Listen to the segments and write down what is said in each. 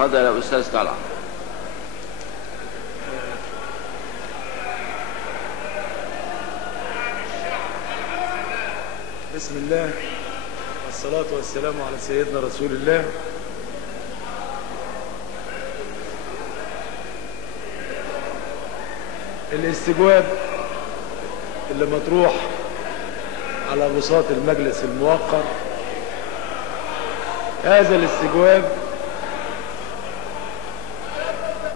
اتفضل يا أستاذ طلعت. بسم الله والصلاة والسلام على سيدنا رسول الله. الاستجواب اللي مطروح على بساط المجلس الموقر، هذا الاستجواب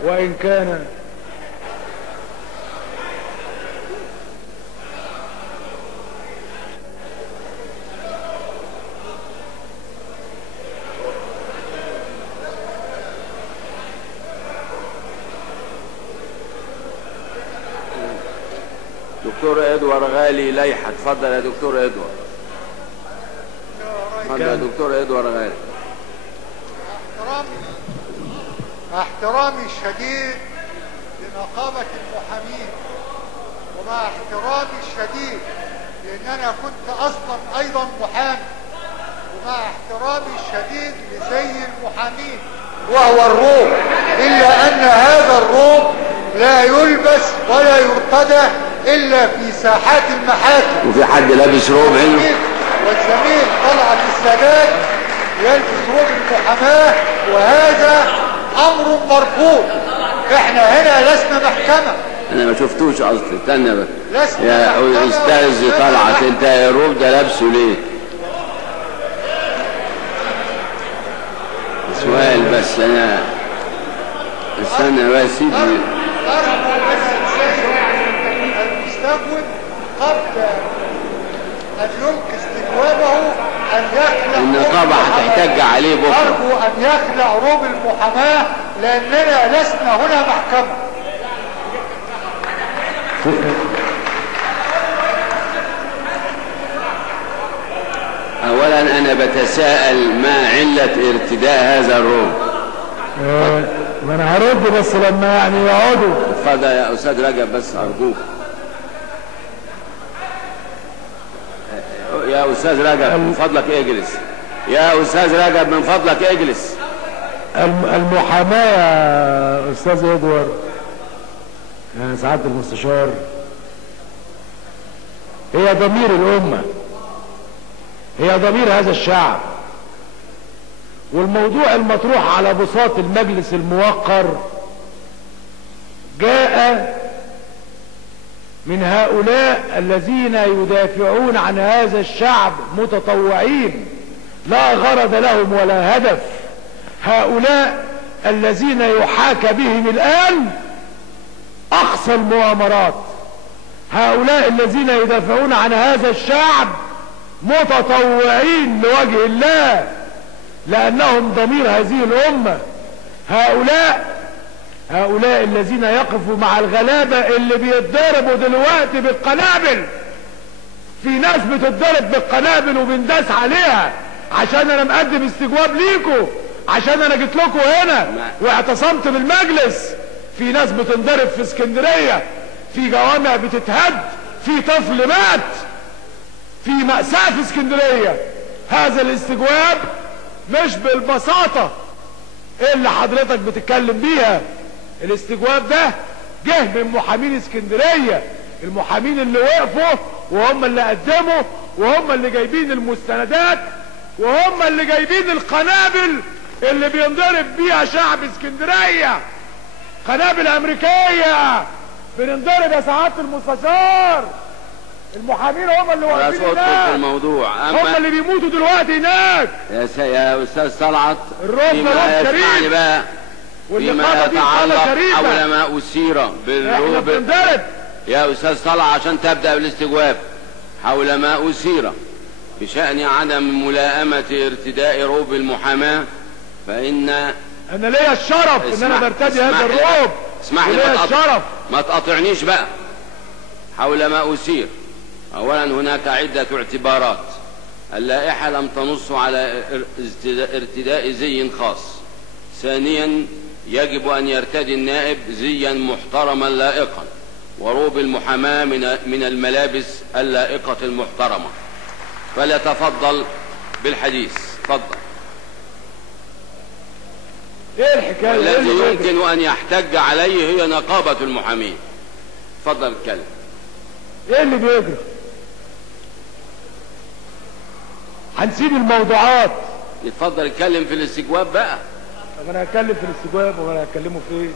وإن كان دكتور ادوار غالي ليحة. اتفضل يا دكتور ادوار. اتفضل يا دكتور ادوار غالي. احترامي الشديد لنقابة المحامين، ومع احترامي الشديد لان انا كنت اصلا ايضا محامي، ومع احترامي الشديد لزي المحامين وهو الروب، الا ان هذا الروب لا يلبس ولا يرتدى الا في ساحات المحاكم. وفي حد لابس روب هنا؟ والزميل طلعت السادات يلبس روب المحاماه، وهذا امر مرفوض. احنا هنا لسنا محكمة. انا ما شفتوش اصلا. استنى بس يا استاذ طلعت، انت الروب ده لابسه ليه؟ سؤال بس. انا استنى بس سيدي. المستجوب قبل ان يلقي استجوابه ان يخلع النقابة هتحتج عليه بكره. ارجو ان يخلع روب المحاماة لاننا لسنا هنا محكمة. اولا انا بتساءل ما علة ارتداء هذا الروب؟ ما انا هرد بس لما يعني يقعدوا. اتفضل يا استاذ رجب بس ارجوك. يا استاذ رجب من فضلك اجلس. يا استاذ رجب من فضلك اجلس. المحاماة يا استاذ ادوار، يا سعادة المستشار، هي ضمير الامة، هي ضمير هذا الشعب. والموضوع المطروح على بساط المجلس الموقر جاء من هؤلاء الذين يدافعون عن هذا الشعب متطوعين لا غرض لهم ولا هدف. هؤلاء الذين يحاكى بهم الآن أقصى المؤامرات، هؤلاء الذين يدافعون عن هذا الشعب متطوعين لوجه الله لأنهم ضمير هذه الأمة. هؤلاء الذين يقفوا مع الغلابة اللي بيتضربوا دلوقتي بالقنابل. في ناس بتتضرب بالقنابل وبنداس عليها عشان انا مقدم استجواب ليكوا، عشان انا جيت لكم هنا واعتصمت بالمجلس. في ناس بتنضرب في اسكندرية، في جوامع بتتهد، في طفل مات، في مأساة في اسكندرية. هذا الاستجواب مش بالبساطة اللي حضرتك بتتكلم بيها. الاستجواب ده جه من محامين اسكندرية، المحامين اللي وقفوا وهم اللي قدموا وهم اللي جايبين المستندات وهم اللي جايبين القنابل اللي بينضرب بيها شعب اسكندرية. قنابل امريكية بننضرب يا سعادة المستشار. المحامين هم اللي واقفين هناك، الموضوع هم اللي بيموتوا دلوقتي هناك. يا استاذ طلعت، الروب ده روب شريف بقى فيما يتعلق حول ما أثير بالروب. يا أستاذ طلع عشان تبدأ بالاستجواب حول ما أثير بشأن عدم ملائمة ارتداء روب المحاماة، فإن أنا ليا الشرف إن أنا برتدي هذا الروب. اسمح لي ما تقاطعنيش بقى. حول ما أثير، أولا هناك عدة اعتبارات. اللائحة لم تنص على ارتداء زي خاص. ثانيا يجب أن يرتدي النائب زيا محترما لائقا، وروب المحاماة من الملابس اللائقة المحترمة. فليتفضل بالحديث. تفضل. ايه الحكايه؟ والذي إيه اللي يمكن ان يحتج عليه هي نقابة المحامين. اتفضل اتكلم. ايه اللي بيجري؟ هنسيب الموضوعات. اتفضل اتكلم في الاستجواب بقى. طب انا هتكلم في الاستجواب وانا هتكلمه في ايه؟